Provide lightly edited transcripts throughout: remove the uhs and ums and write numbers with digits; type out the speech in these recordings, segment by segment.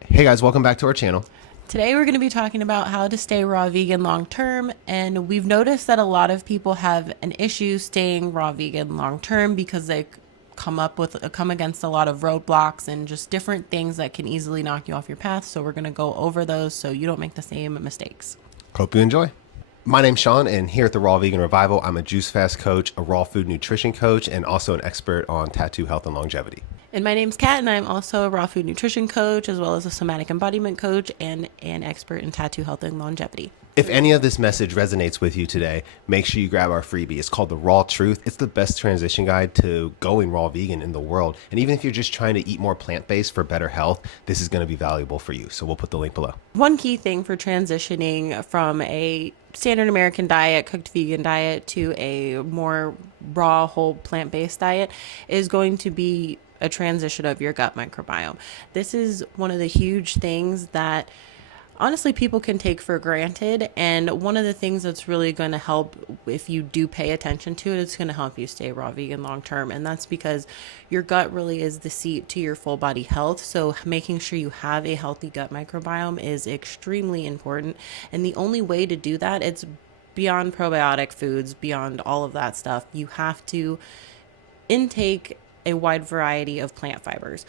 Hey guys, welcome back to our channel. Today we're going to be talking about how to stay raw vegan long term, and we've noticed that a lot of people have an issue staying raw vegan long term because they come against a lot of roadblocks and just different things that can easily knock you off your path. So we're going to go over those so you don't make the same mistakes. Hope you enjoy. My name's Sean, and here at the Raw Vegan Revival, I'm a juice fast coach, a raw food nutrition coach, and also an expert on tattoo health and longevity. And my name's Kat, and I'm also a raw food nutrition coach, as well as a somatic embodiment coach and an expert in tattoo health and longevity. If any of this message resonates with you today, make sure you grab our freebie. It's called The Raw Truth. It's the best transition guide to going raw vegan in the world. And even if you're just trying to eat more plant-based for better health, this is going to be valuable for you. So we'll put the link below. One key thing for transitioning from a standard American diet, cooked vegan diet, to a more raw, whole plant-based diet is going to be a transition of your gut microbiome. This is one of the huge things that honestly people can take for granted, and one of the things that's really going to help if you do pay attention to it, it's going to help you stay raw vegan long term. And that's because your gut really is the seat to your full body health, so making sure you have a healthy gut microbiome is extremely important. And the only way to do that, it's beyond probiotic foods, beyond all of that stuff. You have to intake a wide variety of plant fibers.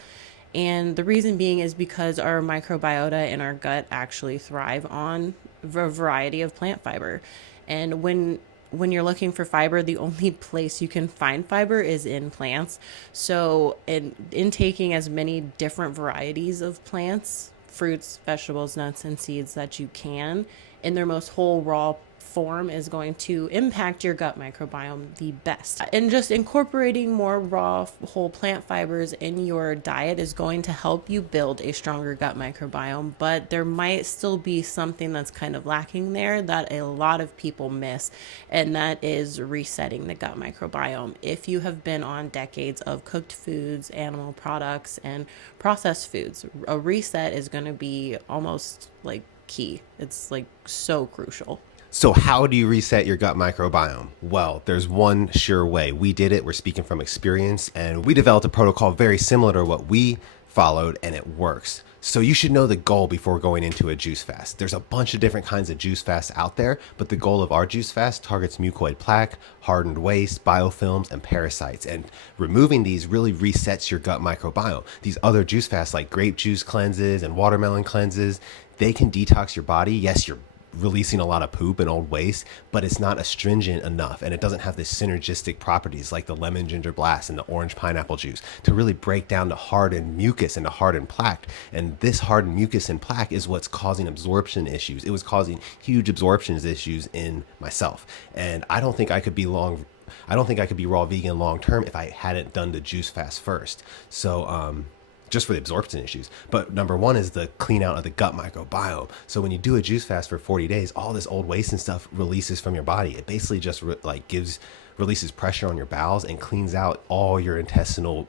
And the reason being is because our microbiota in our gut actually thrive on a variety of plant fiber. And when you're looking for fiber, the only place you can find fiber is in plants. So in intaking as many different varieties of plants, fruits, vegetables, nuts, and seeds that you can in their most whole raw form is going to impact your gut microbiome the best. And just incorporating more raw whole plant fibers in your diet is going to help you build a stronger gut microbiome, but there might still be something that's kind of lacking there that a lot of people miss, and that is resetting the gut microbiome. If you have been on decades of cooked foods, animal products, and processed foods, a reset is going to be almost like key. It's like so crucial. So how do you reset your gut microbiome? Well, there's one sure way. We did it. We're speaking from experience, and we developed a protocol very similar to what we followed, and it works. So you should know the goal before going into a juice fast. There's a bunch of different kinds of juice fasts out there, but the goal of our juice fast targets mucoid plaque, hardened waste, biofilms, and parasites. And removing these really resets your gut microbiome. These other juice fasts like grape juice cleanses and watermelon cleanses, they can detox your body. Yes, you're releasing a lot of poop and old waste, but it's not astringent enough, and it doesn't have the synergistic properties like the lemon ginger blast and the orange pineapple juice to really break down the hardened mucus and the hardened plaque. And this hardened mucus and plaque is what's causing absorption issues. It was causing huge absorption issues in myself, and I don't think I could be raw vegan long term if I hadn't done the juice fast first. So just for the absorption issues. But number one is the clean out of the gut microbiome. So when you do a juice fast for 40 days, all this old waste and stuff releases from your body. It basically just releases pressure on your bowels and cleans out all your intestinal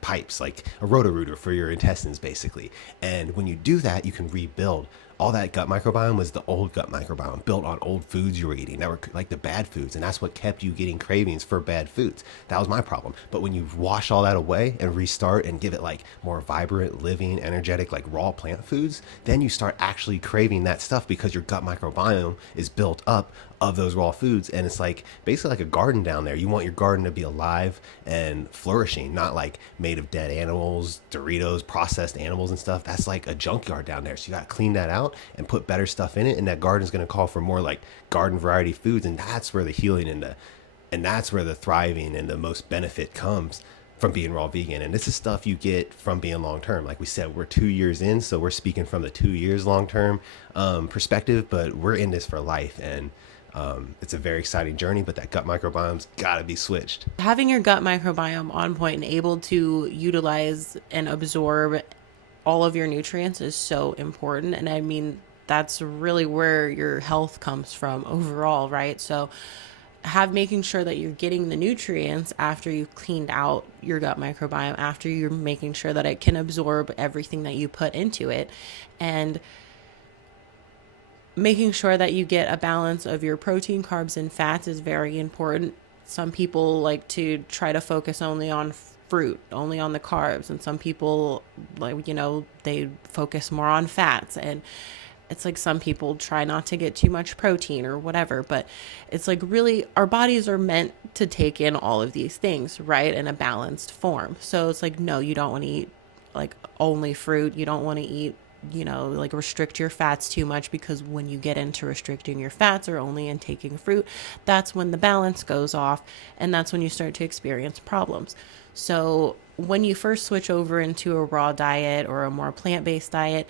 pipes, like a roto-rooter for your intestines basically. And when you do that, you can rebuild. All that gut microbiome was the old gut microbiome built on old foods you were eating that were like the bad foods, and that's what kept you getting cravings for bad foods. That was my problem. But when you wash all that away and restart and give it like more vibrant, living, energetic, like raw plant foods, then you start actually craving that stuff because your gut microbiome is built up of those raw foods. And it's like basically like a garden down there. You want your garden to be alive and flourishing, not like made of dead animals, Doritos, processed animals and stuff. That's like a junkyard down there. So you got to clean that out and put better stuff in it, and that garden's going to call for more like garden variety foods. And that's where the healing and that's where the thriving and the most benefit comes from being raw vegan. And this is stuff you get from being long term. Like we said, we're 2 years in, so we're speaking from the 2 years long term perspective, but we're in this for life. And it's a very exciting journey, but that gut microbiome's got to be switched. Having your gut microbiome on point and able to utilize and absorb all of your nutrients is so important. And I mean, that's really where your health comes from overall, right? So making sure that you're getting the nutrients after you've cleaned out your gut microbiome, after you're making sure that it can absorb everything that you put into it, and making sure that you get a balance of your protein, carbs, and fats is very important. Some people like to try to focus only on fruit, only on the carbs. And some people, like, they focus more on fats. And it's like some people try not to get too much protein or whatever, but it's like really our bodies are meant to take in all of these things, right, in a balanced form. So it's like, no, you don't want to eat like only fruit. You don't want to eat, like restrict your fats too much, because when you get into restricting your fats or only in taking fruit, that's when the balance goes off, and that's when you start to experience problems. So when you first switch over into a raw diet or a more plant-based diet,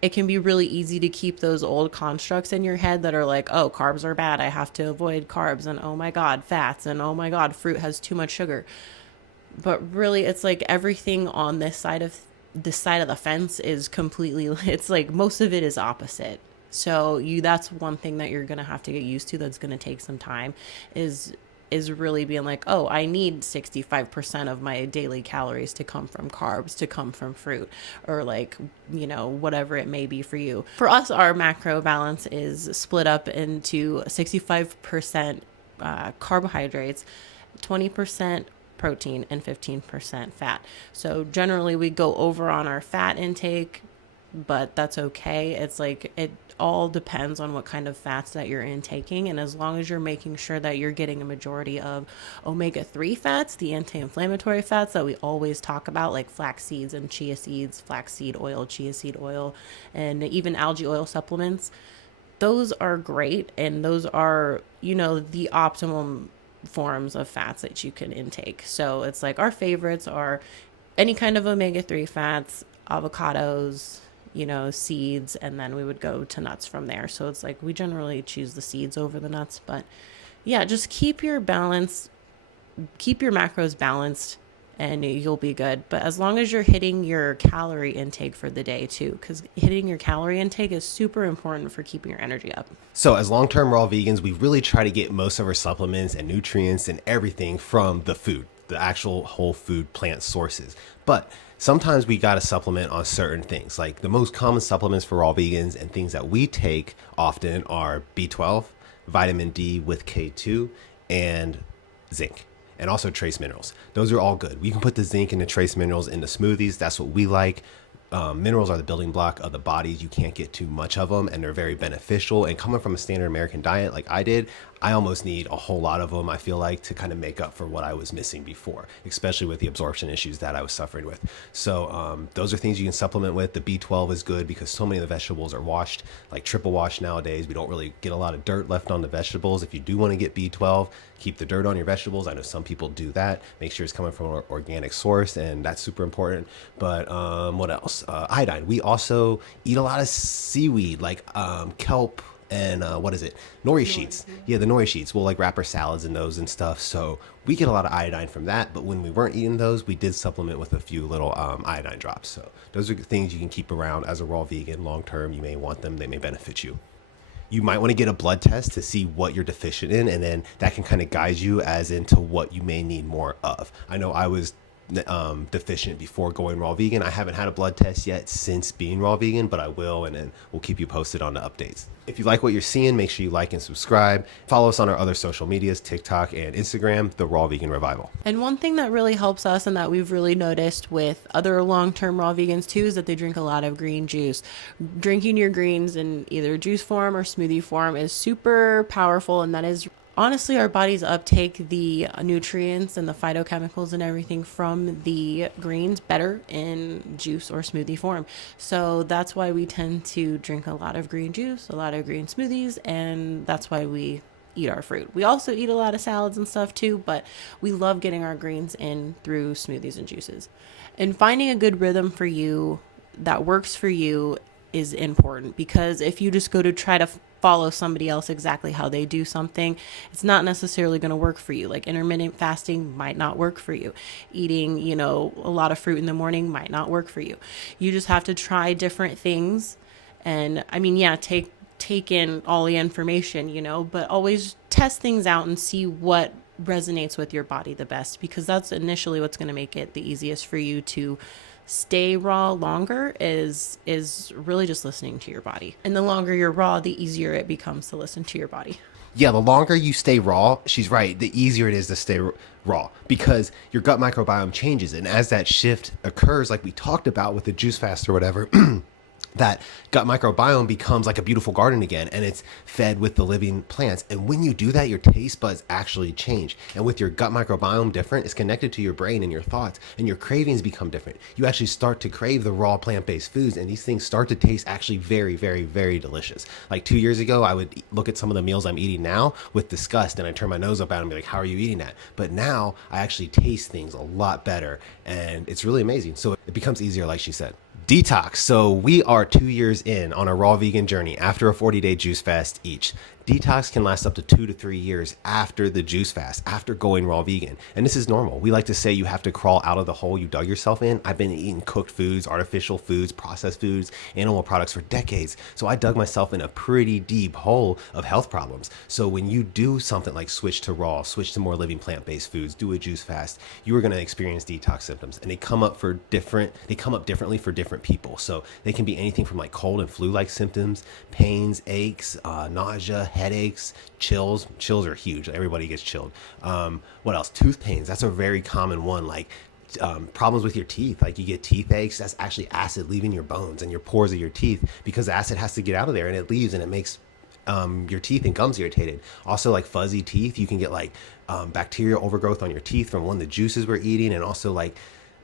it can be really easy to keep those old constructs in your head that are like, oh, carbs are bad, I have to avoid carbs, and oh my God, fats, and oh my God, fruit has too much sugar. But really, it's like everything on this side of the fence is completely, it's like most of it is opposite. So that's one thing that you're going to have to get used to, that's going to take some time, is really being like, oh, I need 65% of my daily calories to come from carbs, to come from fruit, or like, whatever it may be for you. For us, our macro balance is split up into 65% carbohydrates, 20% protein, and 15% fat. So generally we go over on our fat intake, but that's okay. It's like, it all depends on what kind of fats that you're intaking. And as long as you're making sure that you're getting a majority of omega-3 fats, the anti-inflammatory fats that we always talk about, like flax seeds and chia seeds, flaxseed oil, chia seed oil, and even algae oil supplements, those are great. And those are, the optimum forms of fats that you can intake. So it's like our favorites are any kind of omega-3 fats, avocados, seeds, and then we would go to nuts from there. So it's like we generally choose the seeds over the nuts. But yeah, just keep your macros balanced, and you'll be good. But as long as you're hitting your calorie intake for the day too, because hitting your calorie intake is super important for keeping your energy up. So as long-term raw vegans, we really try to get most of our supplements and nutrients and everything from the food, the actual whole food plant sources. But sometimes we got to supplement on certain things. Like the most common supplements for raw vegans and things that we take often are B12, vitamin D with K2, and zinc, and also trace minerals. Those are all good. We can put the zinc and the trace minerals in the smoothies. That's what we like. Minerals are the building block of the bodies. You can't get too much of them, and they're very beneficial. And coming from a standard American diet like I did, I almost need a whole lot of them, I feel like, to kind of make up for what I was missing before, especially with the absorption issues that I was suffering with. So those are things you can supplement with. The B12 is good because so many of the vegetables are washed, like triple washed nowadays. We don't really get a lot of dirt left on the vegetables. If you do want to get B12, keep the dirt on your vegetables. I know some people do that. Make sure it's coming from an organic source, and that's super important. But what else? Iodine. We also eat a lot of seaweed, like kelp, and nori sheets. Yeah, the nori sheets. We'll like wrap our salads in those and stuff. So we get a lot of iodine from that. But when we weren't eating those, we did supplement with a few little iodine drops. So those are things you can keep around as a raw vegan long term. You may want them. They may benefit you. You might want to get a blood test to see what you're deficient in, and then that can kind of guide you as into what you may need more of. I know I was deficient before going raw vegan. I haven't had a blood test yet since being raw vegan, but I will, and then we'll keep you posted on the updates. If you like what you're seeing, make sure you like and subscribe. Follow us on our other social medias, TikTok and Instagram, The Raw Vegan Revival. And one thing that really helps us, and that we've really noticed with other long-term raw vegans too, is that they drink a lot of green juice. Drinking your greens in either juice form or smoothie form is super powerful, and that is honestly our bodies uptake the nutrients and the phytochemicals and everything from the greens better in juice or smoothie form. So that's why we tend to drink a lot of green juice, a lot of green smoothies, and that's why we eat our fruit. We also eat a lot of salads and stuff too, but we love getting our greens in through smoothies and juices. And finding a good rhythm for you that works for you is important, because if you just go to try to follow somebody else exactly how they do something, it's not necessarily going to work for you. Like intermittent fasting might not work for you. Eating, a lot of fruit in the morning might not work for you. You just have to try different things. And take in all the information, but always test things out and see what resonates with your body the best, because that's initially what's going to make it the easiest for you to stay raw longer is really just listening to your body. And the longer you're raw, the easier it becomes to listen to your body. Yeah, the longer you stay raw, she's right, the easier it is to stay raw because your gut microbiome changes. And as that shift occurs, like we talked about with the juice fast or whatever, that gut microbiome becomes like a beautiful garden again, and it's fed with the living plants. And when you do that, your taste buds actually change. And with your gut microbiome different, it's connected to your brain and your thoughts, and your cravings become different. You actually start to crave the raw plant-based foods, and these things start to taste actually very, very, very delicious. Like 2 years ago, I would look at some of the meals I'm eating now with disgust, and I turn my nose up at them and be like, how are you eating that? But now I actually taste things a lot better, and it's really amazing. So it becomes easier, like she said. Detox. So we are 2 years in on a raw vegan journey after a 40-day juice fast each. Detox can last up to 2 to 3 years after the juice fast, after going raw vegan. And this is normal. We like to say you have to crawl out of the hole you dug yourself in. I've been eating cooked foods, artificial foods, processed foods, animal products for decades. So I dug myself in a pretty deep hole of health problems. So when you do something like switch to raw, switch to more living plant-based foods, do a juice fast, you are going to experience detox symptoms. And they come up differently for different people. So they can be anything from like cold and flu-like symptoms, pains, aches, nausea, headaches, chills. Chills are huge. Everybody gets chilled. What else? Tooth pains. That's a very common one. Like problems with your teeth. Like you get teeth aches. That's actually acid leaving your bones and your pores of your teeth because the acid has to get out of there and it leaves and it makes your teeth and gums irritated. Also like fuzzy teeth. You can get like bacterial overgrowth on your teeth from one of the juices we're eating. And also like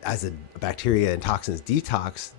as a bacteria and toxins detox,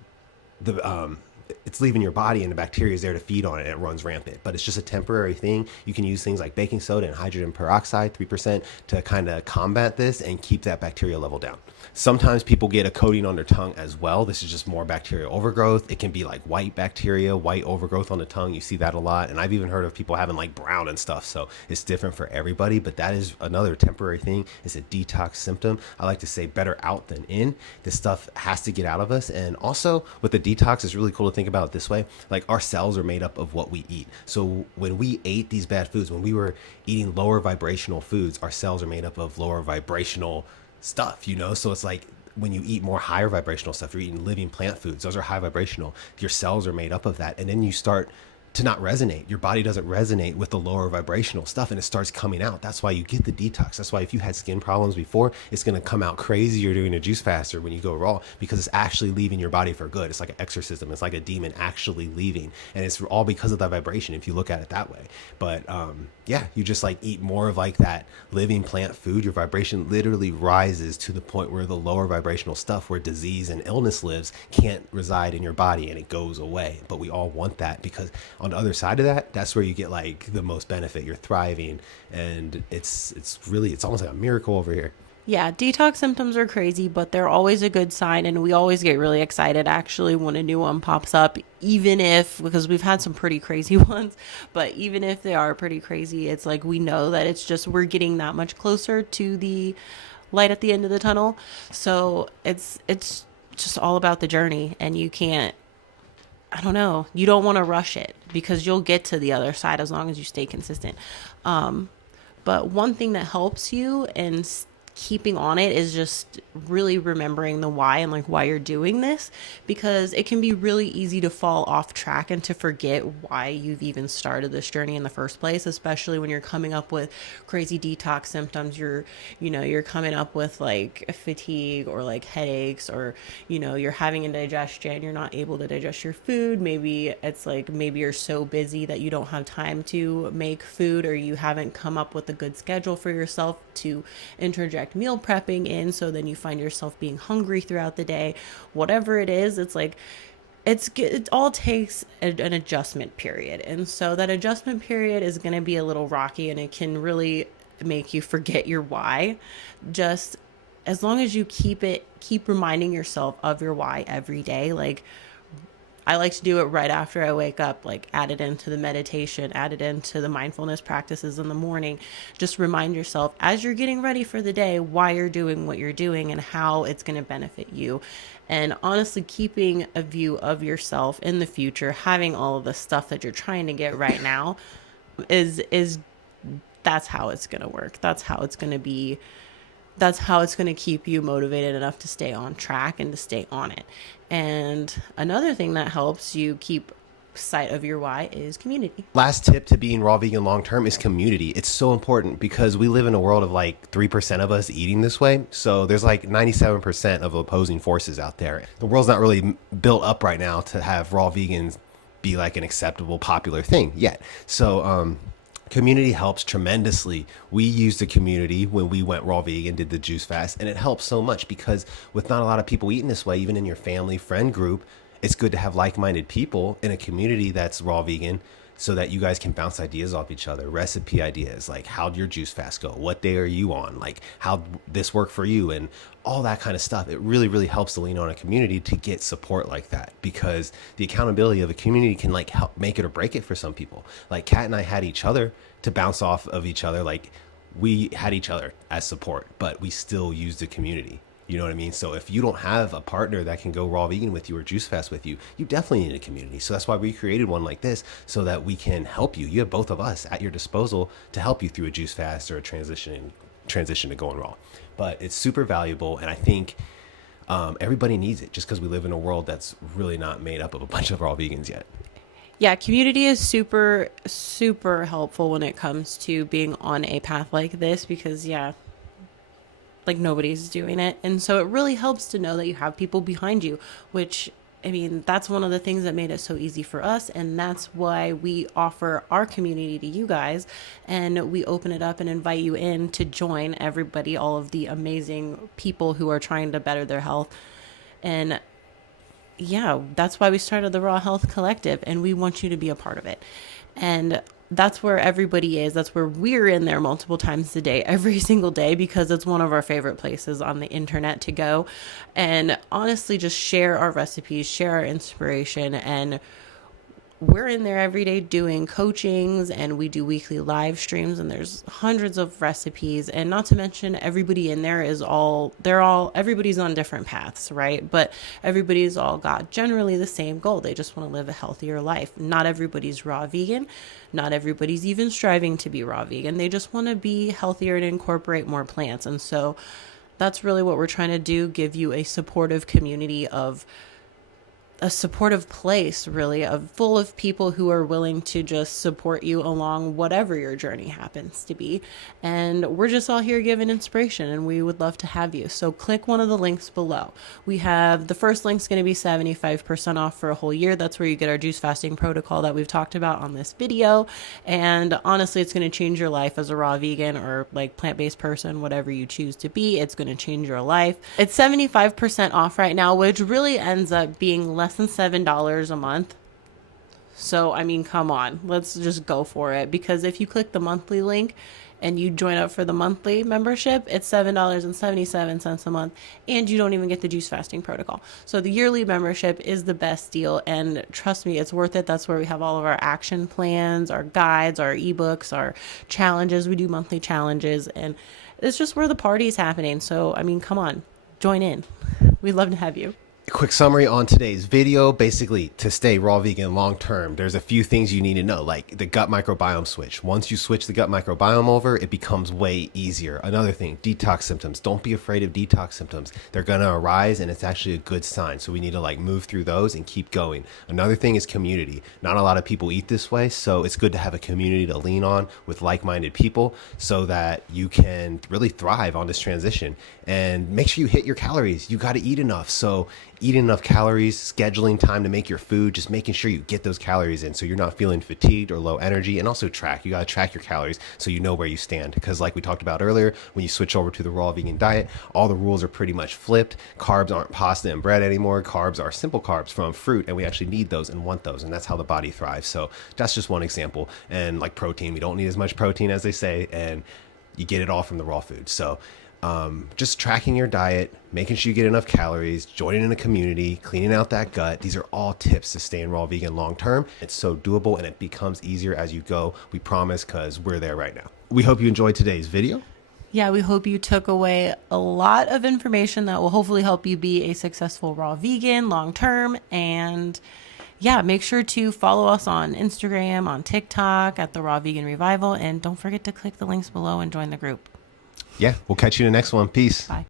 it's leaving your body and the bacteria is there to feed on it and it runs rampant. But it's just a temporary thing. You can use things like baking soda and hydrogen peroxide, 3%, to kind of combat this and keep that bacteria level down. Sometimes people get a coating on their tongue as well. This is just more bacterial overgrowth. It can be like white bacteria, white overgrowth on the tongue. You see that a lot. And I've even heard of people having like brown and stuff. So it's different for everybody, but that is another temporary thing. It's a detox symptom. I like to say better out than in. This stuff has to get out of us. And also with the detox, it's really cool to think about it this way. Like our cells are made up of what we eat. So when we ate these bad foods, when we were eating lower vibrational foods, our cells are made up of lower vibrational stuff, you know? So it's like when you eat more higher vibrational stuff, you're eating living plant foods, those are high vibrational. Your cells are made up of that. And then you start to not resonate. Your body doesn't resonate with the lower vibrational stuff and it starts coming out. That's why you get the detox. That's why if you had skin problems before, it's going to come out crazier doing a juice faster when you go raw because it's actually leaving your body for good. It's like an exorcism. It's like a demon actually leaving. And it's all because of that vibration if you look at it that way. But yeah, you just like eat more of like that living plant food. Your vibration literally rises to the point where the lower vibrational stuff where disease and illness lives can't reside in your body and it goes away. But we all want that because on the other side of that, that's where you get like the most benefit. You're thriving and it's almost like a miracle over here. Yeah, detox symptoms are crazy, but they're always a good sign. And we always get really excited actually when a new one pops up, even if, because we've had some pretty crazy ones, but even if they are pretty crazy, it's like we know that it's just we're getting that much closer to the light at the end of the tunnel. So it's just all about the journey. And you can't, I don't know, you don't want to rush it because you'll get to the other side as long as you stay consistent. But one thing that helps you and keeping on it is just really remembering the why and like why you're doing this, because it can be really easy to fall off track and to forget why you've even started this journey in the first place, especially when you're coming up with crazy detox symptoms. You're coming up with like fatigue or like headaches, or you're having indigestion, you're not able to digest your food. Maybe it's like maybe you're so busy that you don't have time to make food, or you haven't come up with a good schedule for yourself to interject meal prepping in, so then you find yourself being hungry throughout the day. Whatever it is, it's like it all takes an adjustment period, and so that adjustment period is going to be a little rocky, and it can really make you forget your why. Just as long as you keep reminding yourself of your why every day. Like I like to do it right after I wake up, like add it into the meditation, add it into the mindfulness practices in the morning. Just remind yourself as you're getting ready for the day why you're doing what you're doing and how it's going to benefit you. And honestly, keeping a view of yourself in the future, having all of the stuff that you're trying to get right now is that's how it's going to work. That's how it's going to be. That's how it's going to keep you motivated enough to stay on track and to stay on it. And another thing that helps you keep site of your why is community. Last tip to being raw vegan long term is community. It's so important because we live in a world of like 3% of us eating this way. So there's like 97% of opposing forces out there. The world's not really built up right now to have raw vegans be like an acceptable, popular thing yet. So, community helps tremendously. We used the community when we went raw vegan, did the juice fast, and it helps so much because with not a lot of people eating this way, even in your family, friend group, it's good to have like-minded people in a community that's raw vegan so that you guys can bounce ideas off each other, recipe ideas, like how'd your juice fast go? What day are you on? Like how'd this work for you? And all that kind of stuff. It really, really helps to lean on a community to get support like that because the accountability of a community can like help make it or break it for some people. Like Kat and I had each other to bounce off of each other. Like we had each other as support, but we still used the community. You know what I mean? So if you don't have a partner that can go raw vegan with you or juice fast with you, you definitely need a community. So that's why we created one like this so that we can help you. You have both of us at your disposal to help you through a juice fast or a transition to going raw. But it's super valuable. And I think everybody needs it just because we live in a world that's really not made up of a bunch of raw vegans yet. Yeah, community is super, super helpful when it comes to being on a path like this because, yeah, like nobody's doing it. And so it really helps to know that you have people behind you, which, I mean, that's one of the things that made it so easy for us. And that's why we offer our community to you guys. And we open it up and invite you in to join everybody, all of the amazing people who are trying to better their health. And yeah, that's why we started the Raw Health Collective. And we want you to be a part of it. And that's where everybody is. That's where we're in there multiple times a day, every single day, because it's one of our favorite places on the internet to go. And honestly, just share our recipes, share our inspiration. And we're in there every day doing coachings and we do weekly live streams and there's hundreds of recipes. And not to mention everybody in there is everybody's on different paths, right? But everybody's all got generally the same goal. They just want to live a healthier life. Not everybody's raw vegan. Not everybody's even striving to be raw vegan. They just want to be healthier and incorporate more plants. And so that's really what we're trying to do, give you a supportive community of a supportive place, really, of full of people who are willing to just support you along whatever your journey happens to be. And we're just all here giving inspiration and we would love to have you. So click one of the links below. We have the first link's going to be 75% off for a whole year. That's where you get our juice fasting protocol that we've talked about on this video. And honestly, it's going to change your life as a raw vegan or like plant-based person, whatever you choose to be. It's going to change your life. It's 75% off right now, which really ends up being less than $7 a month. So, I mean, come on, let's just go for it. Because if you click the monthly link and you join up for the monthly membership, it's $7.77 a month. And you don't even get the juice fasting protocol. So the yearly membership is the best deal. And trust me, it's worth it. That's where we have all of our action plans, our guides, our ebooks, our challenges. We do monthly challenges. And it's just where the party is happening. So, I mean, come on, join in. We'd love to have you. Quick summary on today's video. Basically, to stay raw vegan long term, there's a few things you need to know, like the gut microbiome switch. Once you switch the gut microbiome over, it becomes way easier. Another thing, detox symptoms. Don't be afraid of detox symptoms. They're going to arise and it's actually a good sign. So we need to like move through those and keep going. Another thing is community. Not a lot of people eat this way, so it's good to have a community to lean on with like-minded people so that you can really thrive on this transition. And make sure you hit your calories. You got to eat enough. So eating enough calories, scheduling time to make your food, just making sure you get those calories in so you're not feeling fatigued or low energy. And also track. You got to track your calories so you know where you stand. Because like we talked about earlier, when you switch over to the raw vegan diet, all the rules are pretty much flipped. Carbs aren't pasta and bread anymore. Carbs are simple carbs from fruit, and we actually need those and want those. And that's how the body thrives. So that's just one example. And like protein, we don't need as much protein as they say, and you get it all from the raw food. So just tracking your diet, making sure you get enough calories, joining in a community, cleaning out that gut. These are all tips to staying raw vegan long term. It's so doable and it becomes easier as you go. We promise, because we're there right now. We hope you enjoyed today's video. Yeah, we hope you took away a lot of information that will hopefully help you be a successful raw vegan long term. And yeah, make sure to follow us on Instagram, on TikTok at the Raw Vegan Revival. And don't forget to click the links below and join the group. Yeah, we'll catch you in the next one. Peace. Bye.